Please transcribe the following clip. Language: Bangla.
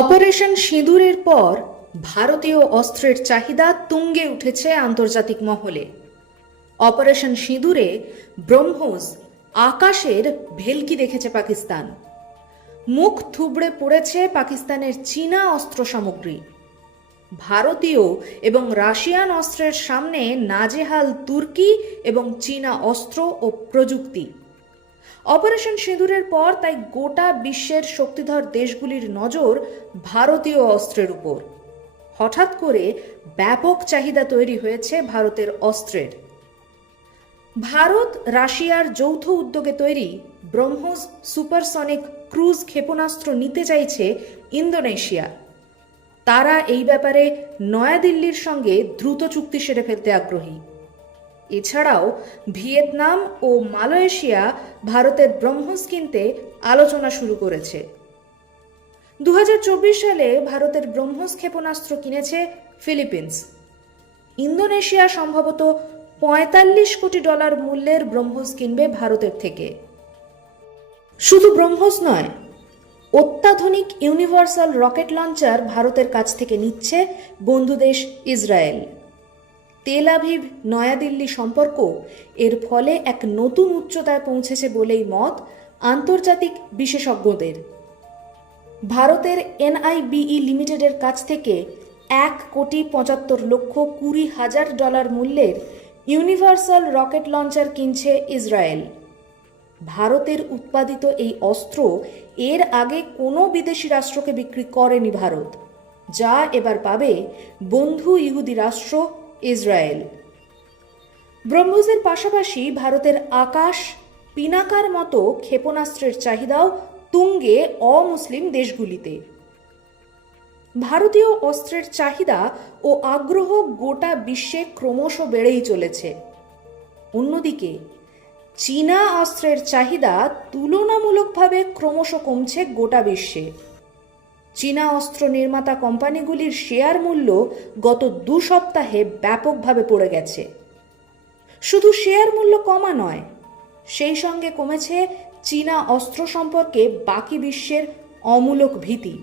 অপারেশন সিঁদুরের পর ভারতীয় অস্ত্রের চাহিদা তুঙ্গে উঠেছে আন্তর্জাতিক মহলে। অপারেশন সিঁদুরে ব্রহ্মোস আকাশের ভেলকি দেখেছে পাকিস্তান। মুখ থুবড়ে পড়েছে পাকিস্তানের চীনা অস্ত্র সামগ্রী। ভারতীয় এবং রাশিয়ান অস্ত্রের সামনে নাজেহাল তুর্কি এবং চীনা অস্ত্র ও প্রযুক্তি। অপারেশন সিঁদুরের পর তাই গোটা বিশ্বের শক্তিধর দেশগুলির নজর ভারতীয় অস্ত্রের উপর। হঠাৎ করে ব্যাপক চাহিদা তৈরি হয়েছে ভারতের অস্ত্রের। ভারত রাশিয়ার যৌথ উদ্যোগে তৈরি ব্রহ্মোস সুপারসনিক ক্রুজ ক্ষেপণাস্ত্র নিতে চাইছে ইন্দোনেশিয়া। তারা এই ব্যাপারে নয়াদিল্লির সঙ্গে দ্রুত চুক্তি সেরে ফেলতে আগ্রহী। এছাড়াও ভিয়েতনাম ও মালয়েশিয়া ভারতের ব্রহ্মোস কিনতে আলোচনা শুরু করেছে। দু হাজার চব্বিশ সালে ভারতের ব্রহ্মোস ক্ষেপণাস্ত্র কিনেছে ফিলিপিন্স। ইন্দোনেশিয়া সম্ভবত পঁয়তাল্লিশ কোটি ডলার মূল্যের ব্রহ্মস কিনবে ভারতের থেকে। শুধু ব্রহ্মোস নয়, অত্যাধুনিক ইউনিভার্সাল রকেট লঞ্চার ভারতের কাছ থেকে নিচ্ছে বন্ধুদেশ ইসরায়েল। তেল আভিভ নয়াদিল্লি সম্পর্ক এর ফলে এক নতুন উচ্চতায় পৌঁছেছে বলেই মত আন্তর্জাতিক বিশেষজ্ঞদের। ভারতের এনআইবিই লিমিটেডের কাছ থেকে এক কোটি পঁচাত্তর লক্ষ কুড়ি হাজার ডলার মূল্যের ইউনিভার্সাল রকেট লঞ্চার কিনছে ইসরায়েল। ভারতের উৎপাদিত এই অস্ত্র এর আগে কোনো বিদেশি রাষ্ট্রকে বিক্রি করেনি ভারত, যা এবার পাবে বন্ধু ইহুদি রাষ্ট্র ইসরায়েল। ব্রহ্মোসের পাশাপাশি ভারতের আকাশ, পিনাকার মতো ক্ষেপণাস্ত্রের চাহিদাও তুঙ্গে অমুসলিম দেশগুলিতে। ভারতীয় অস্ত্রের চাহিদা ও আগ্রহ গোটা বিশ্বে ক্রমশ বেড়েই চলেছে। অন্যদিকে, চীনা অস্ত্রের চাহিদা তুলনামূলকভাবে ক্রমশ কমছে গোটা বিশ্বে। চীনা অস্ত্র নির্মাতা কোম্পানিগুলির শেয়ার মূল্য গত দু সপ্তাহে ব্যাপকভাবে পড়ে গেছে। শুধু শেয়ার মূল্য কমা নয়, সেই সঙ্গে কমেছে চীনা অস্ত্র সম্পর্কে বাকি বিশ্বের অমূলক ভীতি।